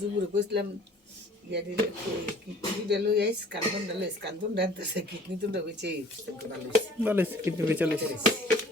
জুবুরে কইছিলাম কান্দন ডালো কান্দন ডানতেছে কিডনি তো বেঁচে ভালো কিডনি বেঁচে